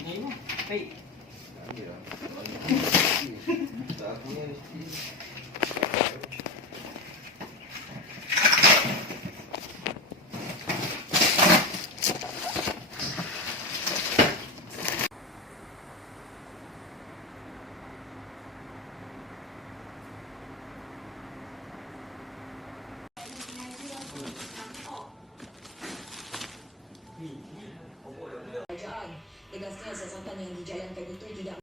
Ini mo. Hey. Kerajaan tegasnya siasatan yang dijalankan itu tidak